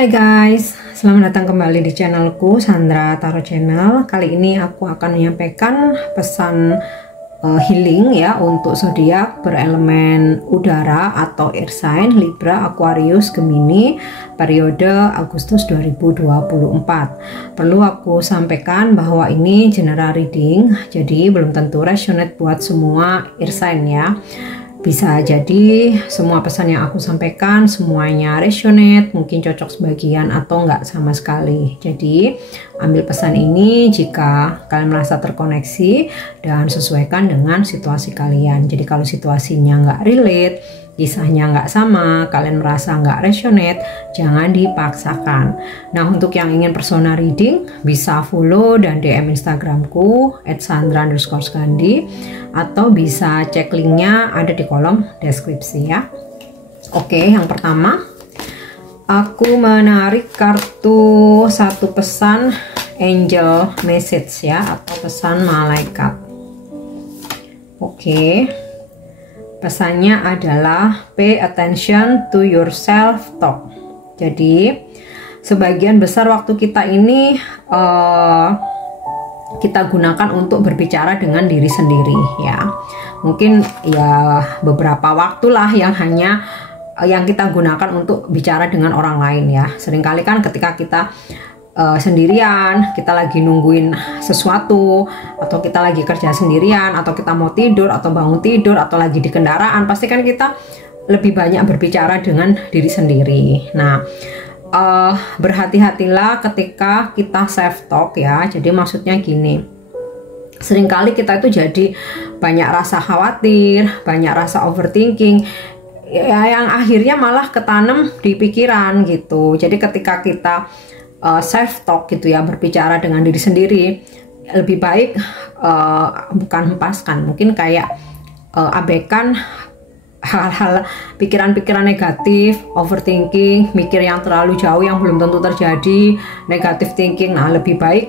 Hai guys, selamat datang kembali di channelku Sandra Tarot Channel. Kali ini aku akan menyampaikan pesan healing ya untuk zodiak berelemen udara atau air sign Libra, Aquarius, Gemini periode Agustus 2024. Perlu aku sampaikan bahwa ini general reading, jadi belum tentu resonate buat semua air sign ya. Bisa jadi semua pesan yang aku sampaikan semuanya resonate, mungkin cocok sebagian atau enggak sama sekali. Jadi ambil pesan ini jika kalian merasa terkoneksi dan sesuaikan dengan situasi kalian. Jadi kalau situasinya enggak relate, kisahnya enggak sama, kalian merasa enggak resonate, jangan dipaksakan. Nah, untuk yang ingin personal reading bisa follow dan DM Instagramku @sandra_skandi atau bisa cek linknya ada di kolom deskripsi ya. Oke, yang pertama aku menarik kartu satu pesan angel message ya, atau pesan malaikat. Oke, pesannya adalah pay attention to your self talk. Jadi sebagian besar waktu kita ini kita gunakan untuk berbicara dengan diri sendiri ya. Mungkin ya beberapa waktulah yang hanya yang kita gunakan untuk bicara dengan orang lain ya. Seringkali kan ketika kita sendirian, kita lagi nungguin sesuatu, atau kita lagi kerja sendirian, atau kita mau tidur atau bangun tidur, atau lagi di kendaraan, pasti kan kita lebih banyak berbicara dengan diri sendiri. Nah, berhati-hatilah ketika kita self talk ya. Jadi maksudnya gini, seringkali kita itu jadi banyak rasa khawatir, banyak rasa overthinking ya, yang akhirnya malah ketanam di pikiran gitu. Jadi ketika kita self talk gitu ya, berbicara dengan diri sendiri, lebih baik bukan hempaskan, mungkin kayak abaikan hal-hal pikiran-pikiran negatif, overthinking, mikir yang terlalu jauh yang belum tentu terjadi, negative thinking. Nah, lebih baik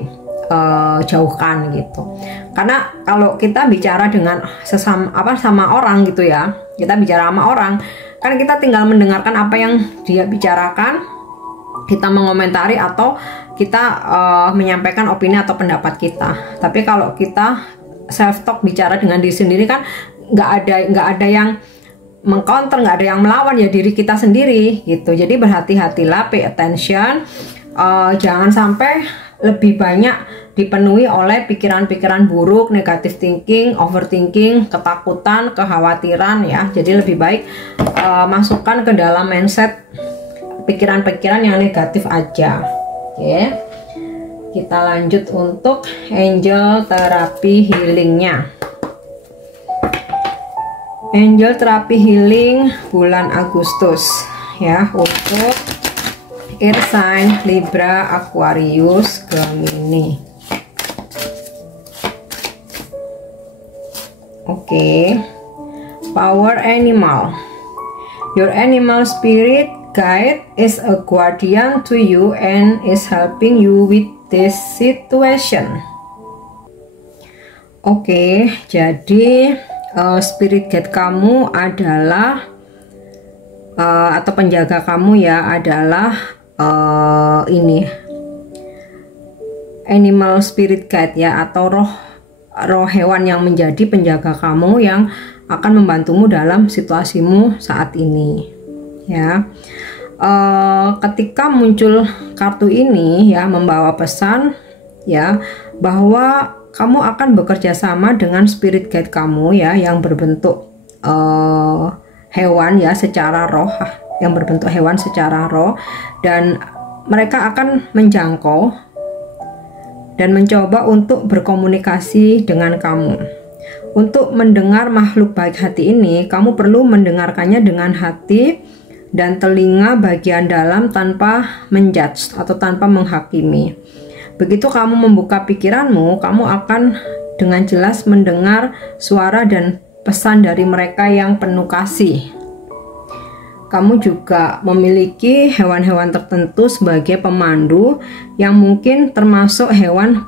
jauhkan gitu. Karena kalau kita bicara dengan sama orang gitu ya, kita bicara sama orang, kan kita tinggal mendengarkan apa yang dia bicarakan, kita mengomentari atau kita menyampaikan opini atau pendapat kita. Tapi kalau kita self talk, bicara dengan diri sendiri, kan nggak ada yang mengcounter, nggak ada yang melawan ya, diri kita sendiri gitu. Jadi berhati-hatilah, pay attention, jangan sampai lebih banyak dipenuhi oleh pikiran-pikiran buruk, negative thinking, overthinking, ketakutan, kekhawatiran ya. Jadi lebih baik masukkan ke dalam mindset pikiran-pikiran yang negatif aja. Oke, kita lanjut untuk angel terapi healingnya. Angel terapi healing bulan Agustus ya, untuk air sign Libra, Aquarius, Gemini. Oke, power animal. Your animal spirit guide is a guardian to you and is helping you with this situation. Oke, jadi spirit guide kamu adalah atau penjaga kamu ya adalah ini animal spirit guide ya, atau roh hewan yang menjadi penjaga kamu yang akan membantumu dalam situasimu saat ini ya. Ketika muncul kartu ini ya, membawa pesan ya bahwa kamu akan bekerja sama dengan spirit guide kamu ya, yang berbentuk hewan ya, secara roh, yang berbentuk hewan secara roh, dan mereka akan menjangkau dan mencoba untuk berkomunikasi dengan kamu. Untuk mendengar makhluk baik hati ini, kamu perlu mendengarkannya dengan hati dan telinga bagian dalam tanpa menjudge atau tanpa menghakimi. Begitu kamu membuka pikiranmu, kamu akan dengan jelas mendengar suara dan pesan dari mereka yang penuh kasih. Kamu juga memiliki hewan-hewan tertentu sebagai pemandu yang mungkin termasuk hewan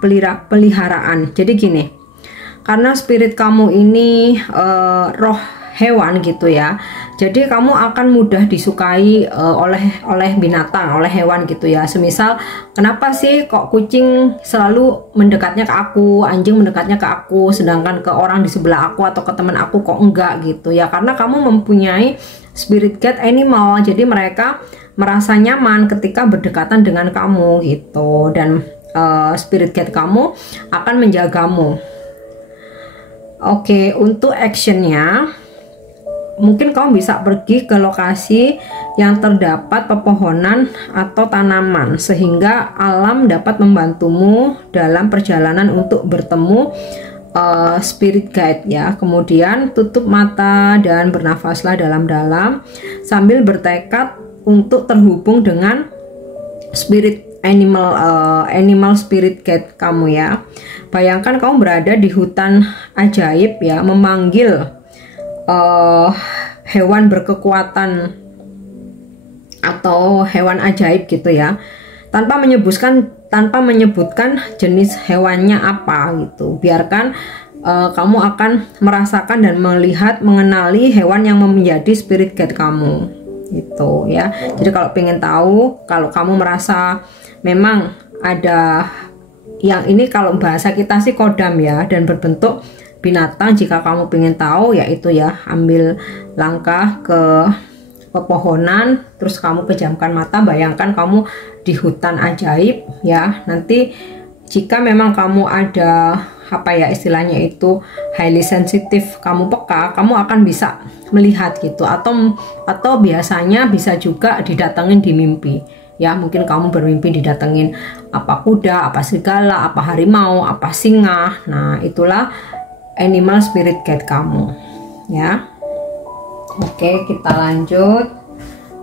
peliharaan. Jadi gini, karena spirit kamu ini roh hewan gitu ya, Jadi kamu akan mudah disukai oleh binatang, oleh hewan gitu ya. Semisal, kenapa sih kok kucing selalu mendekatnya ke aku, anjing mendekatnya ke aku, sedangkan ke orang di sebelah aku atau ke teman aku kok enggak gitu ya. Karena kamu mempunyai spirit guide animal, jadi mereka merasa nyaman ketika berdekatan dengan kamu gitu. Dan spirit guide kamu akan menjagamu. Oke, untuk actionnya, mungkin kamu bisa pergi ke lokasi yang terdapat pepohonan atau tanaman sehingga alam dapat membantumu dalam perjalanan untuk bertemu spirit guide ya. Kemudian tutup mata dan bernafaslah dalam-dalam sambil bertekad untuk terhubung dengan spirit animal spirit guide kamu ya. Bayangkan kamu berada di hutan ajaib ya, memanggil hewan berkekuatan atau hewan ajaib gitu ya, tanpa menyebutkan jenis hewannya apa gitu. Biarkan kamu akan merasakan dan mengenali hewan yang menjadi spirit guide kamu gitu ya. Jadi kalau pengen tahu, kalau kamu merasa memang ada yang ini, kalau bahasa kita sih kodam ya, dan berbentuk binatang, jika kamu pengen tahu yaitu ya, ambil langkah ke pepohonan, terus kamu pejamkan mata, bayangkan kamu di hutan ajaib ya. Nanti jika memang kamu ada apa ya istilahnya itu highly sensitive, kamu peka, kamu akan bisa melihat gitu, atau biasanya bisa juga didatengin di mimpi ya. Mungkin kamu bermimpi didatengin apa kuda, apa serigala, apa harimau, apa singa. Nah, itulah animal spirit guide kamu ya. Oke, kita lanjut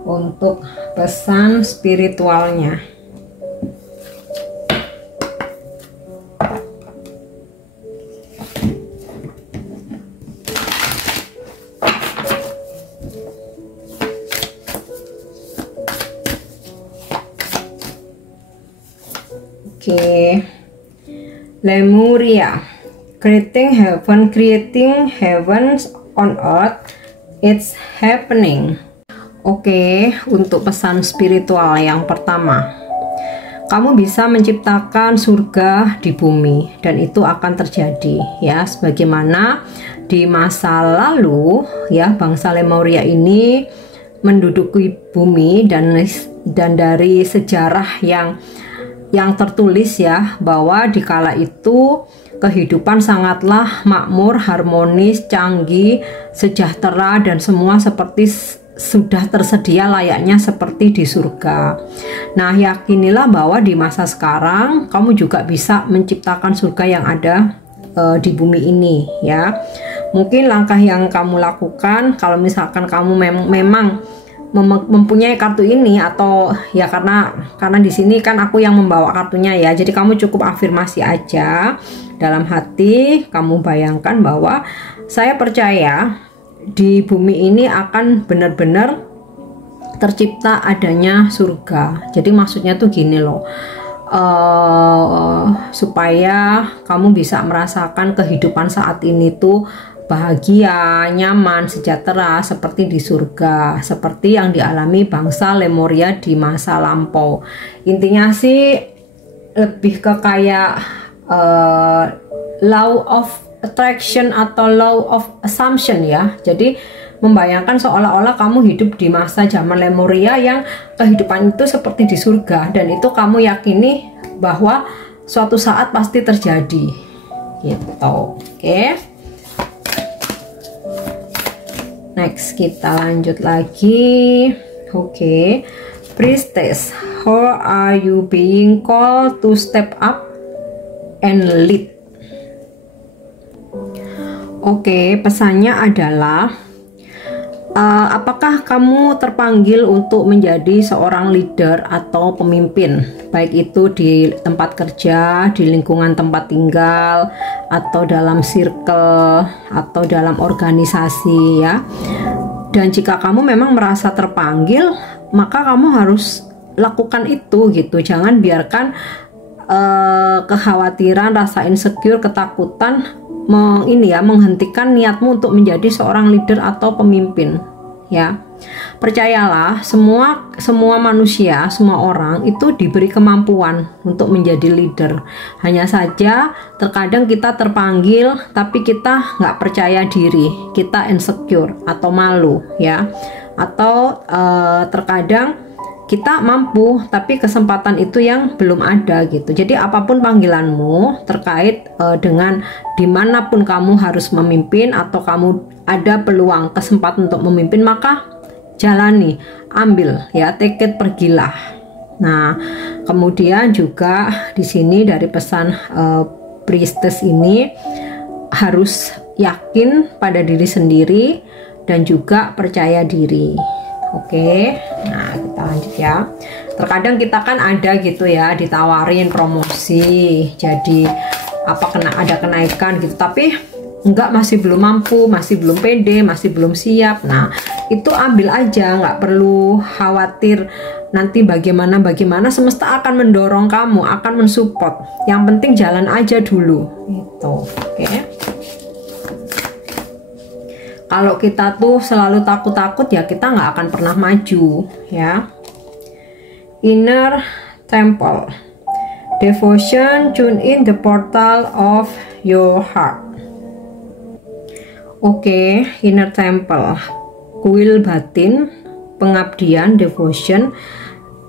untuk pesan spiritualnya. Oke, Lemuria, creating heavens on earth, it's happening. Oke, untuk pesan spiritual yang pertama, kamu bisa menciptakan surga di bumi, dan itu akan terjadi ya, sebagaimana di masa lalu ya, bangsa Lemuria ini menduduki bumi, dan dari sejarah yang tertulis ya, bahwa di kala itu kehidupan sangatlah makmur, harmonis, canggih, sejahtera, dan semua seperti sudah tersedia layaknya seperti di surga. Nah, yakinilah bahwa di masa sekarang kamu juga bisa menciptakan surga yang ada di bumi ini ya. Mungkin langkah yang kamu lakukan, kalau misalkan kamu memang mempunyai kartu ini, atau ya karena di sini kan aku yang membawa kartunya ya, jadi kamu cukup afirmasi aja dalam hati. Kamu bayangkan bahwa saya percaya di bumi ini akan benar-benar tercipta adanya surga. Jadi maksudnya tuh gini loh, supaya kamu bisa merasakan kehidupan saat ini tuh bahagia, nyaman, sejahtera seperti di surga, seperti yang dialami bangsa Lemuria di masa lampau. Intinya sih lebih ke kayak law of attraction atau law of assumption ya. Jadi membayangkan seolah-olah kamu hidup di masa zaman Lemuria yang kehidupan itu seperti di surga, dan itu kamu yakini bahwa suatu saat pasti terjadi gitu. Oke. Next, kita lanjut lagi. Oke, priestess, how are you being called to step up and lead? Oke, pesannya adalah apakah kamu terpanggil untuk menjadi seorang leader atau pemimpin, baik itu di tempat kerja, di lingkungan tempat tinggal, atau dalam circle, atau dalam organisasi ya. Dan jika kamu memang merasa terpanggil, maka kamu harus lakukan itu gitu. Jangan biarkan kekhawatiran, rasa insecure, ketakutan menghentikan niatmu untuk menjadi seorang leader atau pemimpin ya. Percayalah, semua manusia, semua orang itu diberi kemampuan untuk menjadi leader. Hanya saja terkadang kita terpanggil tapi kita nggak percaya diri, kita insecure atau malu, ya. Atau terkadang kita mampu tapi kesempatan itu yang belum ada gitu. Jadi apapun panggilanmu terkait dengan dimanapun kamu harus memimpin atau kamu ada peluang kesempatan untuk memimpin, maka jalani, ambil ya, take it, pergilah. Nah, kemudian juga di sini dari pesan priestess ini harus yakin pada diri sendiri dan juga percaya diri. Oke, nah kita lanjut ya. Terkadang kita kan ada gitu ya, ditawarin promosi, jadi ada kenaikan gitu, tapi enggak, masih belum mampu, masih belum pede, masih belum siap. Nah, itu ambil aja, nggak perlu khawatir nanti bagaimana, semesta akan mendorong kamu, akan mensupport. Yang penting jalan aja dulu itu. Oke. Kalau kita tuh selalu takut-takut ya kita nggak akan pernah maju, ya. Inner temple, devotion, tune in the portal of your heart. Oke, inner temple, kuil batin, pengabdian, devotion,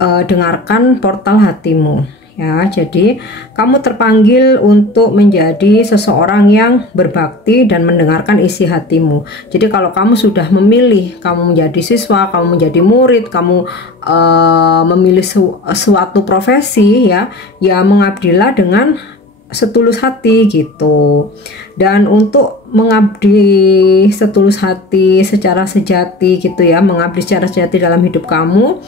dengarkan portal hatimu. Ya, jadi kamu terpanggil untuk menjadi seseorang yang berbakti dan mendengarkan isi hatimu. Jadi kalau kamu sudah memilih, kamu menjadi siswa, kamu menjadi murid, kamu memilih suatu profesi, ya mengabdilah dengan setulus hati gitu. Dan untuk mengabdi setulus hati secara sejati gitu ya, mengabdi secara sejati dalam hidup kamu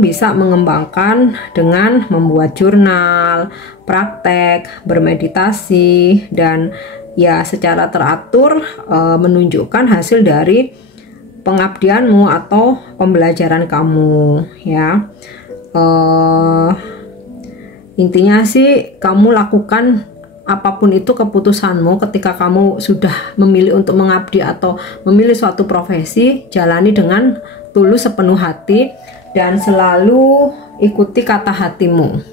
bisa mengembangkan dengan membuat jurnal, praktek, bermeditasi, dan ya secara teratur menunjukkan hasil dari pengabdianmu atau pembelajaran kamu, ya. Intinya sih kamu lakukan apapun itu keputusanmu. Ketika kamu sudah memilih untuk mengabdi atau memilih suatu profesi, jalani dengan tulus sepenuh hati dan selalu ikuti kata hatimu.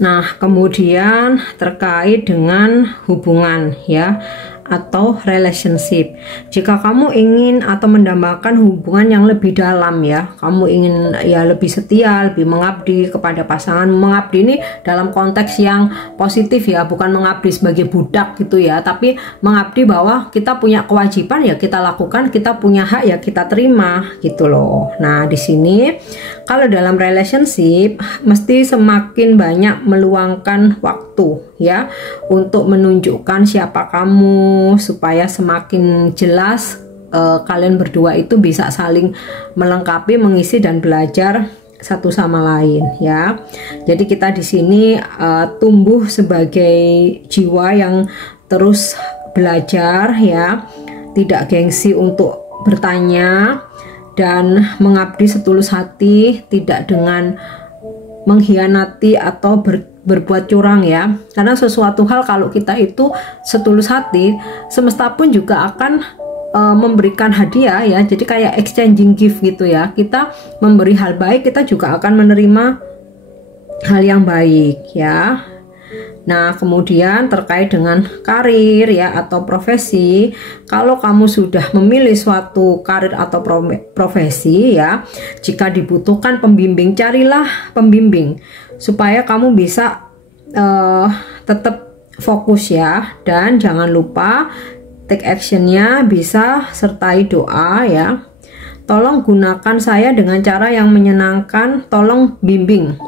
Nah, kemudian terkait dengan hubungan, ya, atau relationship. Jika kamu ingin atau mendambakan hubungan yang lebih dalam, ya, kamu ingin ya lebih setia, lebih mengabdi kepada pasangan. Mengabdi ini dalam konteks yang positif ya, bukan mengabdi sebagai budak gitu ya, tapi mengabdi bahwa kita punya kewajiban ya kita lakukan, kita punya hak ya kita terima gitu loh. Nah, di sini kalau dalam relationship mesti semakin banyak meluangkan waktu ya untuk menunjukkan siapa kamu, supaya semakin jelas kalian berdua itu bisa saling melengkapi, mengisi dan belajar satu sama lain ya. Jadi kita di sini tumbuh sebagai jiwa yang terus belajar ya, tidak gengsi untuk bertanya dan mengabdi setulus hati, tidak dengan mengkhianati atau berbuat curang ya. Karena sesuatu hal kalau kita itu setulus hati, semesta pun juga akan memberikan hadiah ya. Jadi kayak exchanging gift gitu ya. Kita memberi hal baik, kita juga akan menerima hal yang baik ya. Nah, kemudian terkait dengan karir ya atau profesi, kalau kamu sudah memilih suatu karir atau profesi ya, jika dibutuhkan pembimbing, carilah pembimbing supaya kamu bisa tetap fokus ya. Dan jangan lupa take actionnya bisa sertai doa ya. Tolong gunakan saya dengan cara yang menyenangkan, tolong bimbing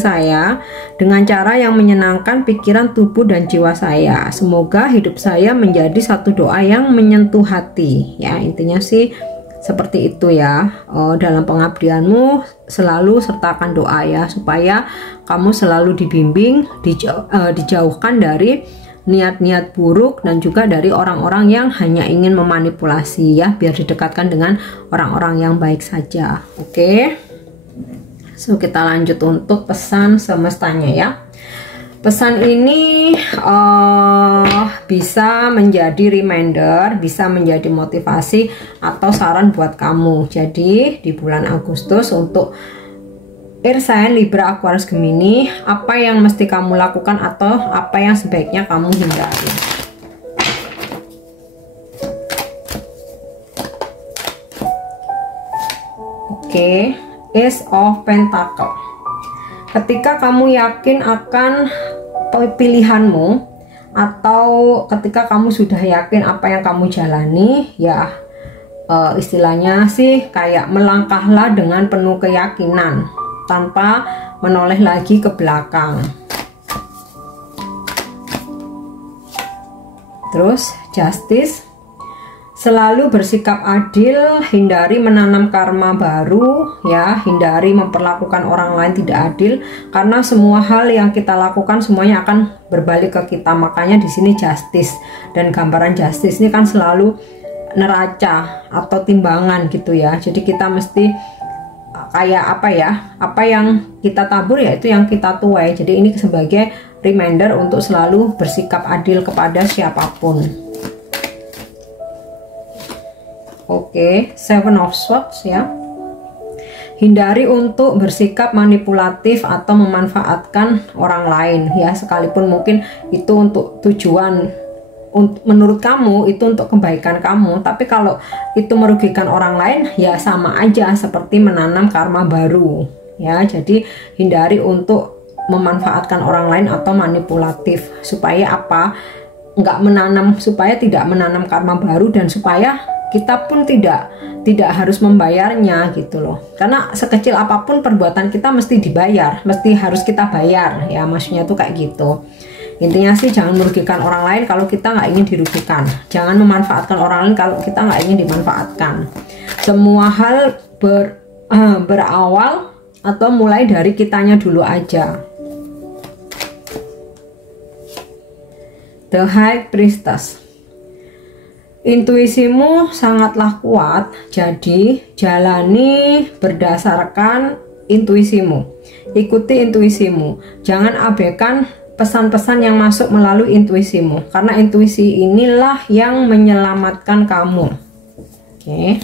saya dengan cara yang menyenangkan pikiran, tubuh, dan jiwa saya. Semoga hidup saya menjadi satu doa yang menyentuh hati ya. Intinya sih seperti itu ya. Dalam pengabdianmu selalu sertakan doa ya, supaya kamu selalu dibimbing, dijauhkan dari niat-niat buruk dan juga dari orang-orang yang hanya ingin memanipulasi ya, biar didekatkan dengan orang-orang yang baik saja. Oke. So, kita lanjut untuk pesan semestanya ya. Pesan ini bisa menjadi reminder, bisa menjadi motivasi atau saran buat kamu. Jadi di bulan Agustus untuk Air sign Libra, Aquarius, Gemini, apa yang mesti kamu lakukan atau apa yang sebaiknya kamu hindari. Oke, Ace of Pentacle. Ketika kamu yakin akan pilihanmu atau ketika kamu sudah yakin apa yang kamu jalani, ya istilahnya sih kayak melangkahlah dengan penuh keyakinan tanpa menoleh lagi ke belakang. Terus Justice. Selalu bersikap adil, hindari menanam karma baru, ya, hindari memperlakukan orang lain tidak adil, karena semua hal yang kita lakukan semuanya akan berbalik ke kita. Makanya di sini justice, dan gambaran justice ini kan selalu neraca atau timbangan gitu ya. Jadi kita mesti kayak apa ya? Apa yang kita tabur ya itu yang kita tuai. Jadi ini sebagai reminder untuk selalu bersikap adil kepada siapapun. Oke, Seven of Swords ya. Hindari untuk bersikap manipulatif atau memanfaatkan orang lain ya, sekalipun mungkin itu untuk tujuan menurut kamu itu untuk kebaikan kamu, tapi kalau itu merugikan orang lain ya sama aja seperti menanam karma baru ya. Jadi hindari untuk memanfaatkan orang lain atau manipulatif supaya apa? Supaya tidak menanam karma baru dan supaya kita pun tidak harus membayarnya gitu loh. Karena sekecil apapun perbuatan kita mesti dibayar, mesti harus kita bayar ya, maksudnya tuh kayak gitu. Intinya sih jangan merugikan orang lain kalau kita nggak ingin dirugikan. Jangan memanfaatkan orang lain kalau kita nggak ingin dimanfaatkan. Semua hal berawal atau mulai dari kitanya dulu aja. The High Priestess. Intuisimu sangatlah kuat, jadi jalani berdasarkan intuisimu. Ikuti intuisimu, jangan abaikan pesan-pesan yang masuk melalui intuisimu, karena intuisi inilah yang menyelamatkan kamu. Oke.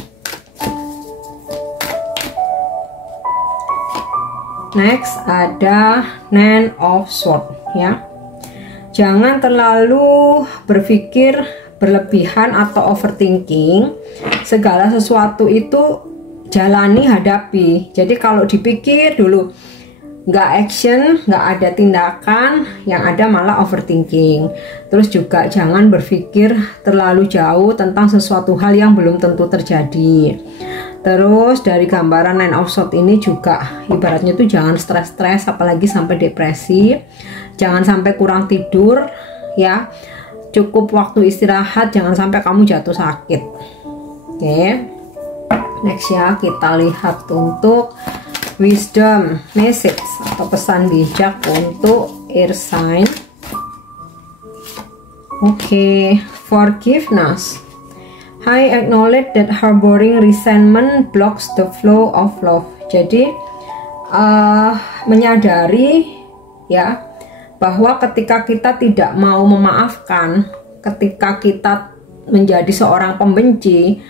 Next ada Nine of Swords ya. Jangan terlalu berpikir berlebihan atau overthinking. Segala sesuatu itu jalani, hadapi. Jadi kalau dipikir dulu, nggak action, nggak ada tindakan, yang ada malah overthinking. Terus juga jangan berpikir terlalu jauh tentang sesuatu hal yang belum tentu terjadi. Terus dari gambaran Nine of Swords ini juga ibaratnya tuh jangan stres-stres, apalagi sampai depresi. Jangan sampai kurang tidur ya. Cukup waktu istirahat, jangan sampai kamu jatuh sakit. Oke. Next ya, kita lihat untuk wisdom message atau pesan bijak untuk air sign. Oke, forgiveness. I acknowledge that harboring resentment blocks the flow of love. Jadi menyadari ya bahwa ketika kita tidak mau memaafkan, ketika kita menjadi seorang pembenci,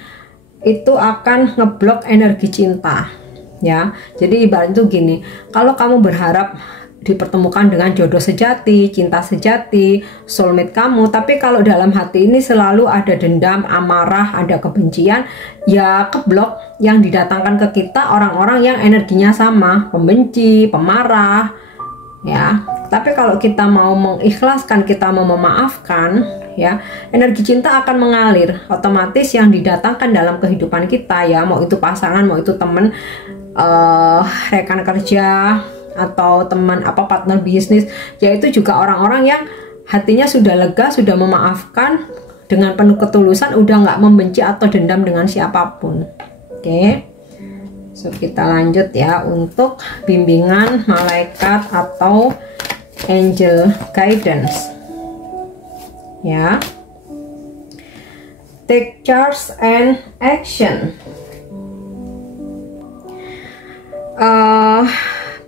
itu akan ngeblok energi cinta ya. Jadi ibarat itu gini, kalau kamu berharap dipertemukan dengan jodoh sejati, cinta sejati, soulmate kamu, tapi kalau dalam hati ini selalu ada dendam, amarah, ada kebencian, ya keblok. Yang didatangkan ke kita orang-orang yang energinya sama, pembenci, pemarah ya. Tapi kalau kita mau mengikhlaskan, kita mau memaafkan ya, energi cinta akan mengalir otomatis. Yang didatangkan dalam kehidupan kita ya, mau itu pasangan, mau itu teman, rekan kerja, atau teman partner bisnis, yaitu juga orang-orang yang hatinya sudah lega, sudah memaafkan dengan penuh ketulusan, udah nggak membenci atau dendam dengan siapapun. Oke. So kita lanjut ya untuk bimbingan malaikat atau angel guidance ya. Take charge and action.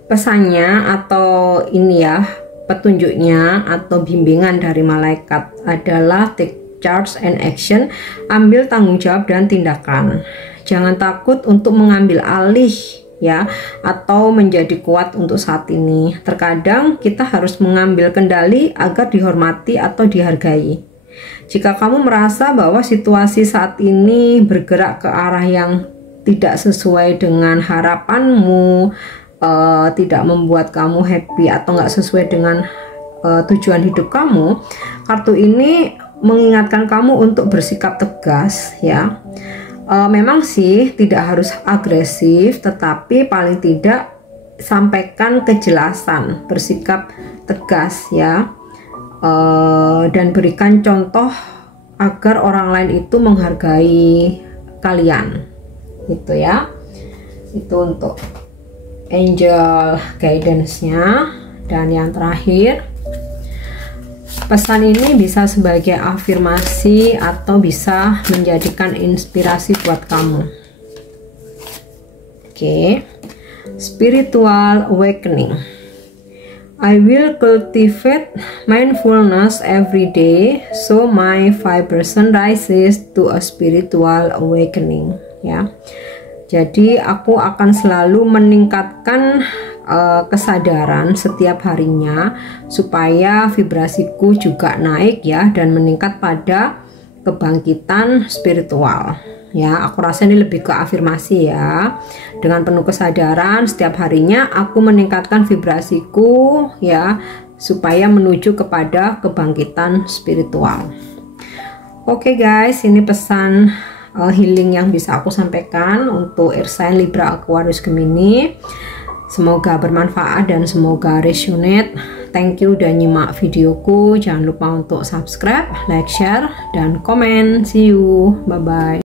Pesannya atau ini ya, petunjuknya atau bimbingan dari malaikat adalah take charge and action, ambil tanggung jawab dan tindakan. Jangan takut untuk mengambil alih ya, atau menjadi kuat untuk saat ini. Terkadang kita harus mengambil kendali agar dihormati atau dihargai. Jika kamu merasa bahwa situasi saat ini bergerak ke arah yang tidak sesuai dengan harapanmu, tidak membuat kamu happy atau nggak sesuai dengan tujuan hidup kamu, kartu ini mengingatkan kamu untuk bersikap tegas ya. Memang sih tidak harus agresif, tetapi paling tidak sampaikan kejelasan, bersikap tegas ya, dan berikan contoh agar orang lain itu menghargai kalian gitu ya. Itu untuk angel guidance-nya. Dan yang terakhir, pesan ini bisa sebagai afirmasi atau bisa menjadikan inspirasi buat kamu. Oke. Spiritual awakening. I will cultivate mindfulness every day so my vibration rises to a spiritual awakening ya. Jadi aku akan selalu meningkatkan kesadaran setiap harinya supaya vibrasiku juga naik ya, dan meningkat pada kebangkitan spiritual ya. Aku rasa ini lebih ke afirmasi ya. Dengan penuh kesadaran setiap harinya aku meningkatkan vibrasiku ya, supaya menuju kepada kebangkitan spiritual. Oke guys, ini pesan healing yang bisa aku sampaikan untuk air sign Libra, Aquarius, Gemini. Semoga bermanfaat dan semoga resonate. Thank you udah nyimak videoku. Jangan lupa untuk subscribe, like, share, dan komen. See you, bye bye.